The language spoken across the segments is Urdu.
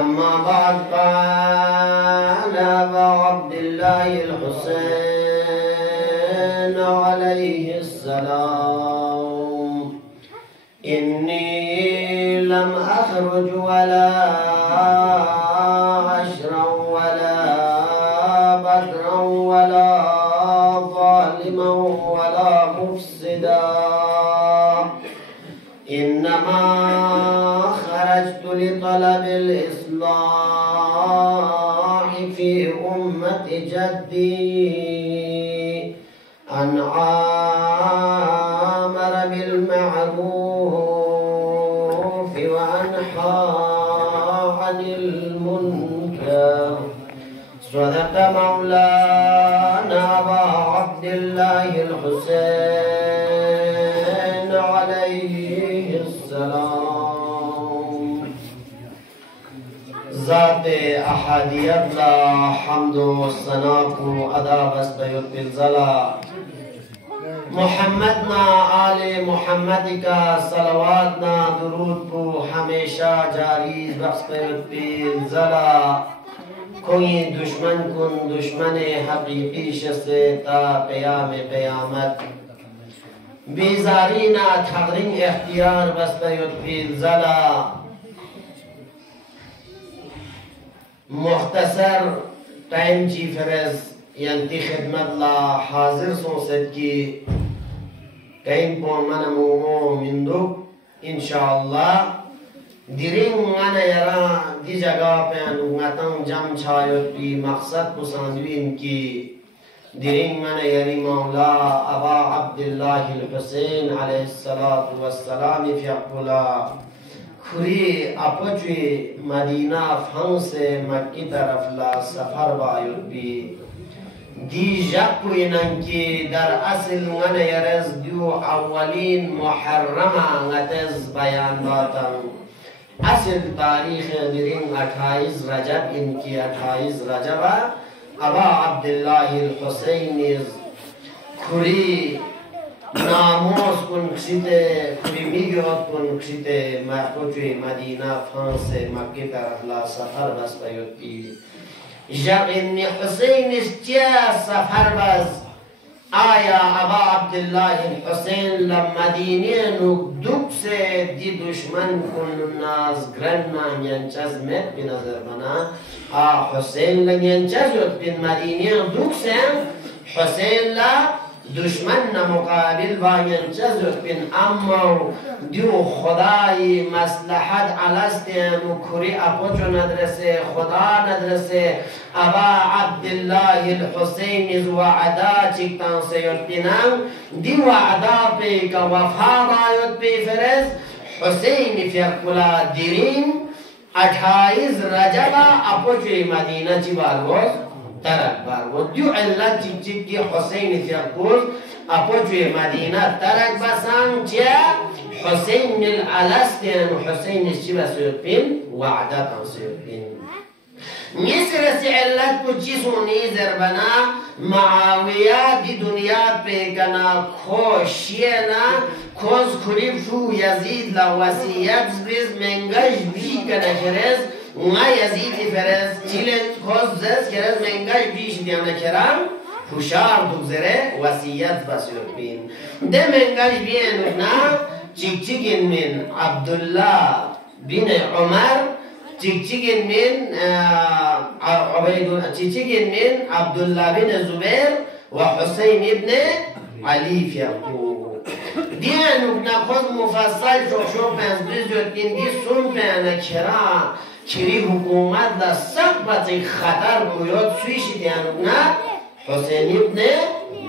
أما بعد قال أبا عبد الله الحسين عليه السلام إني لم أخرج ولا عشرا ولا بدرا ولا ظالما ولا مفسدا إنما خرجت لطلب الإصلاح في أمة جدي أن آمر بالمعروف وأنهى عن المنكر. صدق مولانا أبا عبد الله الحسين عليه السلام. ذات احادیت لا حمد و ثنا کو ادا بس بیت بالزلا محمد نا آل محمد کا صلوات نا درود کو ہمیشہ جاری بس بیت بالزلا کوئی دشمن کن دشمن حقیقی شسته تا قیام قیامت بیزاری نا تغرین اختیار بس بیت بالزلا مختصر ٹائم چی فرز ینتی خدمت لا حاضر سوست کی ٹائم پو من مومو مندو انشاءاللہ دیرین من یرا دی جگہ پہ انگتن جم چھایت پی مقصد پسندوین کی دیرین من یری مولا ابا عبداللہ الحسین علیہ السلام فی اقبلا کھری اپچوی مدینہ فہم سے مکی طرف لا سفر بایت بی دی جاکوی ننکی در اصل من یرز دیو اولین محرمہ نتز بیان باتن اصل تاریخ درین 28 رجب انکی 28 رجبہ ابا عبداللہ الحسین کھری ناموس کن کشیتے پریمیگیوت کن کشیتے محکوچوی مدینہ فان سے مکی طرف لا سفر بس بیوتی جب ابن حسین اس چیا سفر بس آیا ابا عبداللہ الحسین لمدینی نکدوک سے دی دشمن کن ناز گرنا ینچز مت بی نظر بنا حسین لگینچز یوت بین مدینی دوک سے حسین لا دشمن مقابل باین جزت بن امو دیو خدای مصلحت علستین و کری اپوچو ندرسه خدا ندرسه ابا عبدالله الحسین از وعدا چکتان سیوت بینم دی وعدا پی که وفا بایت پی فرز حسین فرقلا دیرین 28 رجبا اپوچو مدینه چی بارگوز ترک بارگوز دیو علت چک کی حسین فیقوز اپوچوی مدینہ ترک بسان چیا حسین الالستین و حسین چی بسیوت بین وعدتان سیوت بین مصر سی علت کو چیسونی زربنا معاویہ دی دنیا پہ کنا خوشینا cause crab show Yazid لوسیت زبیز منگش be کنا کرز ما یزید فرز چیلن کوز زز کرز منگش بیش دیانه کرم خوشار دوزره وسیعت بسیار بین ده منگش بین نا چیکچیگین من عبدالله بن عمر چیکچیگین من عبدالله بن زبیر و حسین ابن علی فیقو دیانو نخوز مفصل شو پنز بزیاد بین دی سون پینه کرا کری حکومت دا سقبت خطر کویاد سویشی دیانو نا حسین ابن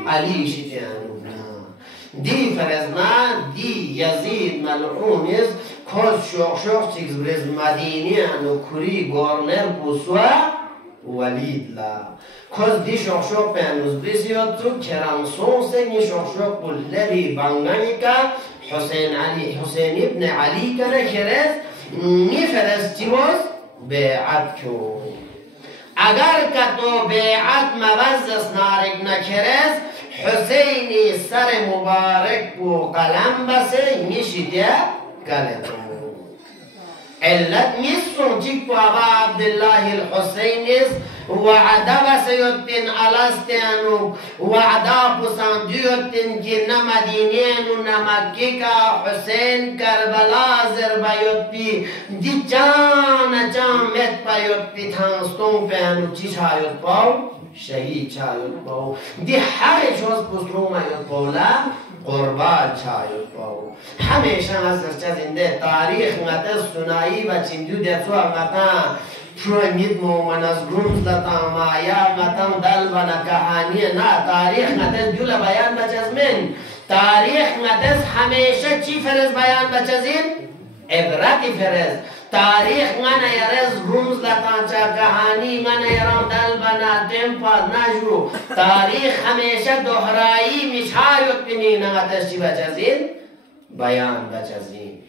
علی شیطیانو دی فرزنا دی یزید ملعونیز کاز شوق چیز برز مدینیانو کری گورنر بسوا ولید لا کاز دی شوق پینوز بسیاد تو کرانسون سے نی شوق بلدی بانگانی کا حسین ابن علی کنه کرز نی فرز چیوز بیعت کن اگر که تو بیعت موزس نارگ نکرز حسینی سر مبارک کو قلم بسه میشیده قلم علت نسون جيك بابا عبد الله الحسين وعدا بسيوتين ألستيانو وعدا بسان ديوتين جنا مدينين ونمكيكا حسين كربلا زربايوت بي دي جانا جامت بايوت بي تانستون فانو چی شايوت باو شهید شايوت باو دي حقی شوز بستروما يوت باولا قربان شايوت باو همیشه از زنده تاریخ متى سنایی و چندو دیتو متى پرومید مومن از گرومز لطا مایا متى دل و نکهانی نا تاریخ متى دولا بیان بچزمین تاریخ متى همیشه چی فرز بیان بچزین عبرتی فرز تاریخ مانا یرز گرومز لطا چا کهانی مانا یرام دل و نتمپا نجرو تاریخ همیشه دهرایی میشایوت بینی نمتش چی بچزین بیان بچزین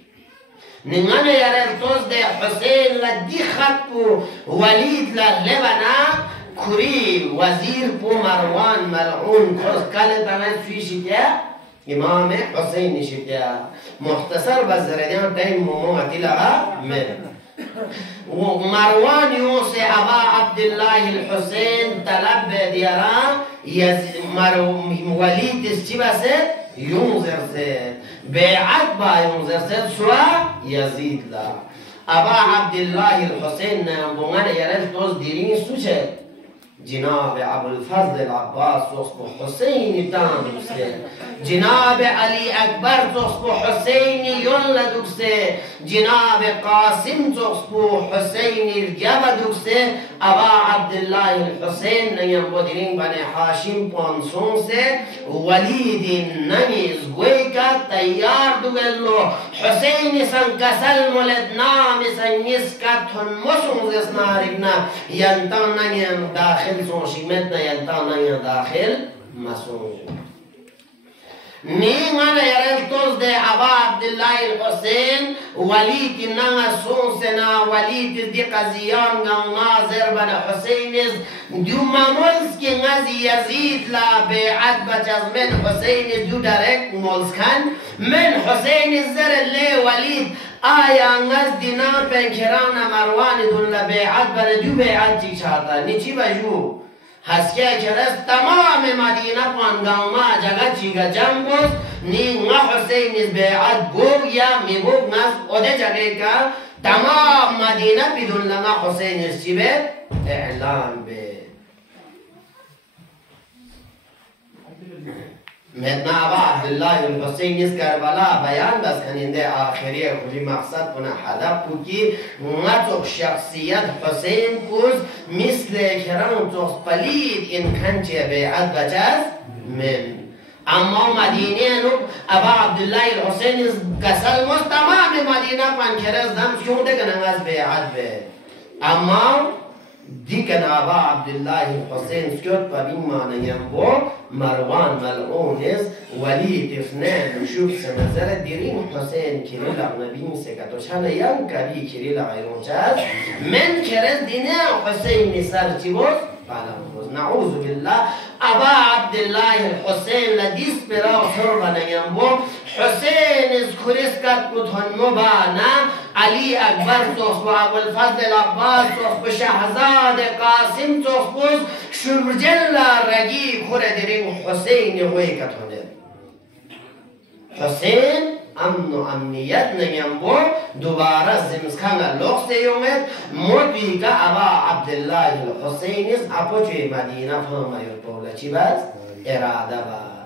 نغنى يا توز دي حسين لدي خطو وليد للبنا كوري وزير بو مروان ملعون كوز كالت انا في شتاء امام حسين شتاء مختصر بزردان تايم مومو اتلها من ومروان يوصي أبا عبد الله الحسين طلب ديارا وليد السباسة ينظر سيد بيعت با ينظر سيد سوا يزيد لا أبا عبد الله الحسين بوغانا يرد دوز ديرين سوچه جناب ابو الفضل العباس تصبح حسين تاندوسه جناب علي اكبر تصبح حسين يولدوسه جناب قاسم تصبح حسين الجبدوسه ابا عبد الله الحسين ينبودرين بني حاشم بانسونسه وليد ننيز ويكا تيار دوغلو حسين سن كسل مولدنا مسن يسكتن مسون زسنارنا ينتان ننين داخل سوشيمتنا ينتانا داخل مسون نيغانا يرل توز دي أبا عبد الله الحسين وليد نانا سونسنا وليد دي قزيان ناظر بن حسين دو ممولسكي نازي يزيد لا بيعت بچاز من حسين دو دارك مولسكن من حسين الزر اللي وليد آیا ناز دینا پنکرانا مروان دون لبیعت بر دو بیعت چی چاہتا نیچی بجو هسکه کرس تمام مدینه پانگاما جگه چیگا جنبوز نی نا حسین از بیعت بوگ یا می بوگ ناز اوده جگه که تمام مدینه بدون لما حسین از چی به اعلان به مدنا أبا عبد الله الحسين از کربلا بیان بس کننده آخری خوری مقصد کنه هدف کو که نتوق شخصیت حسین کوز مثل کرم توق پلید این کنچه بیعت بچاز من اما مدینه نو أبا عبد الله الحسين از کسل مستمام مدینه پن کرز دم شونده کنن از بیعت به اما ديكن أبا عبد الله الحسين سكوت بما نيمبو مروان ملعونز وليد اثنان وشوف سنزل ديرين حسين كريلا نبي مسكتوش هذا يوم كبي كريلا عيرونجاز من كرز دينا حسين نسار تيبوز نعوذ بالله أبا عبد الله الحسين لديس براو سربنا ينبو حسين اذكرس كتبت هنمبانا علي أكبر تصبو أبو الفضل العباس تصبو شهزاد قاسم تصبو شرجل رجي كردرين حسين غويكت هنر حسين امن امنیت نمیانبو دوباره زمسکان لغز یومد مدوی که ابا عبدالله الحسین از اپوچوی مدینه فهمه بولا چی باز؟ اراده باز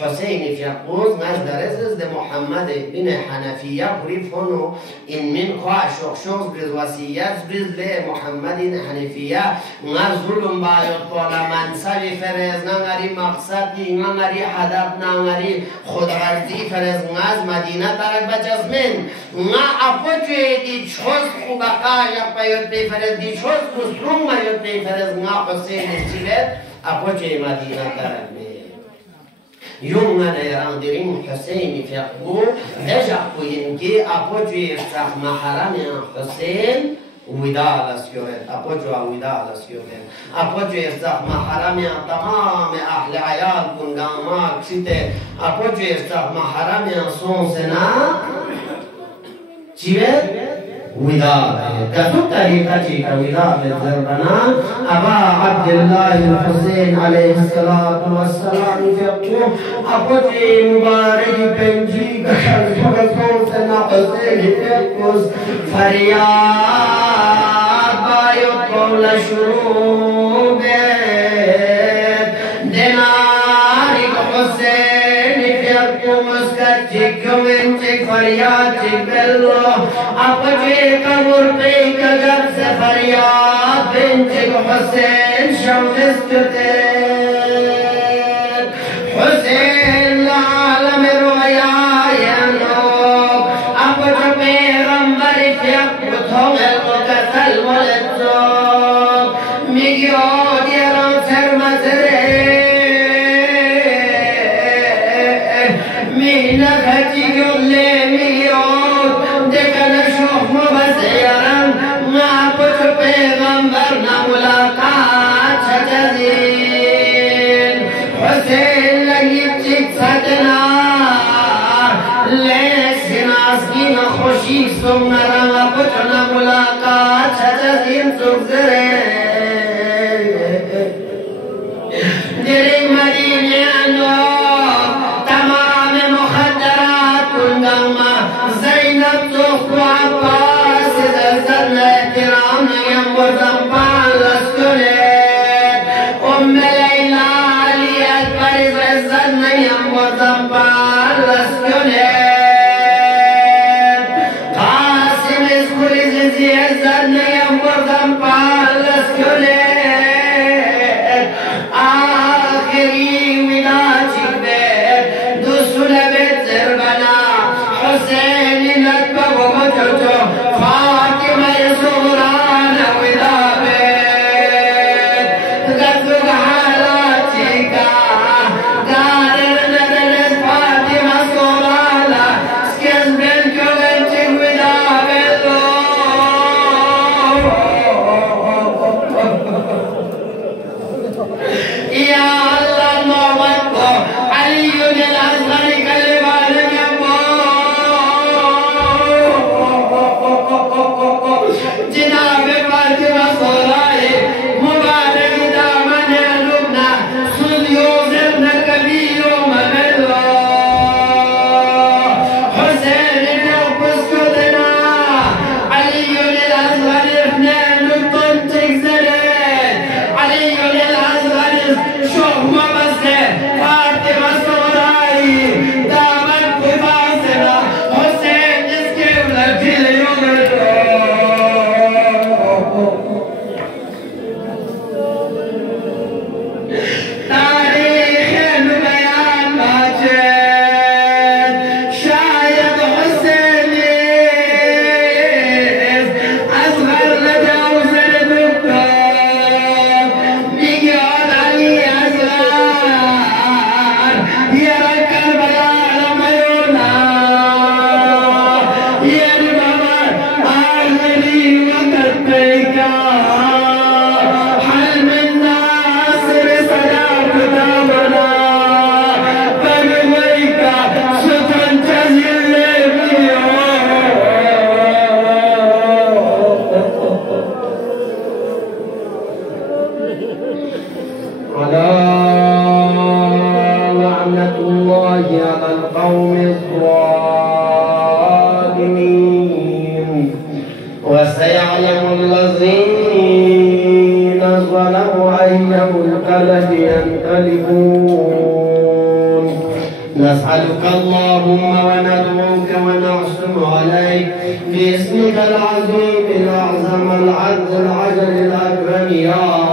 حسين في يقوز ناس درسز ده محمد بن حنفية قريب هنو إن من قاع شوخ برز وسيات برز له محمد حنفية نار ظلم بايد بالا منصبي فرز نغري مقصدي نغري هدف نغري خودغرزي فرز ناز مدينة ترك بجزمن نا أپوچوه دي چوز خوبا قايا بايد بي فرز دي چوز بسلوم بايد بي فرز نا حسين چيلت أپوچوه مدينة ترك بي يوم أنا يراندرين حسين في أقبو دجاقو ينكي أبوجي يفتح محرم حسين وداع لسيوهن أبوجو وداع لسيوهن أبوجو يفتح محرم تمام أهل عيال كنغاماك سيته أبوجو يفتح محرم صنصنا چيوه؟ وداع كتب طريقتي كوداع الزربنان أبا عبد الله الحسين عليه الصلاة والسلام يقول أبوتي مبارك بنجي كشف سنة حسين يقول فرياد بايطول شروب ديناري حسين يقول مسكتك وانتك فريادك بالله أبوتي كبرتي كجبس فرياد بنتك حسين شمستك حسين العالم رؤيا ينوب أبوتي بيغمبر يقبطهم المكسل والتوب ميجود يرون سرمزري مينك تيجول لي ميجود دكنا شوف مبسيرا ما كنت بيغمبرنا ملاقات شتزين حسين لقيتك صدنا ليش ناسكين خوشيك سمنا ما كنتنا ملاقات شتزين سبزرين دري مدينة النور تمام مخدرات كلما زينب تخطو عباس زلزلنا احترام ينبر ذنبان لسكولي أم ليلى علي أكبر زلزلنا ينبر ذنبان لسكولي قاسم اسكولي زيزي زلزلنا ينبر ذنبان لسكولي آخری وداعتك بيت دوسول بيت زربنا حسين ندبه ومتته فاطمة صغرانا ودا بيت غزوك حالاتك قارر ندرس فاطمة صغرانا سكز بنتك وانتك ودا بيت يا الله موتكم علي الأصغر كلمان جناب فاطمة صراي مبارك دامن لبنى صد يوسف نكبي يوم ملوى حسين يقص كدنا علي الأصغر اثنين الطنطق زرين علي الأصغر شوف ما بسه فاطمة صغراي دامن بفاصلة حسين يسكب لك اليوم تاريخ بيان ماجد شايب حسين أصغر لجوز الدكتور ميجاد علي أسرار يرى كربلاء ميونا يرمى آخري وقت بيكا حل من ناصر صداق دامنا فنويكا ستن تزيل على لعنة الله على القوم الظالمين وسيعلم الذين ظلموا أي منقلب ينقلبون نسألك اللهم وندعوك ونعصم عليك باسمك العظيم الأعظم العز العجل الأكرم يا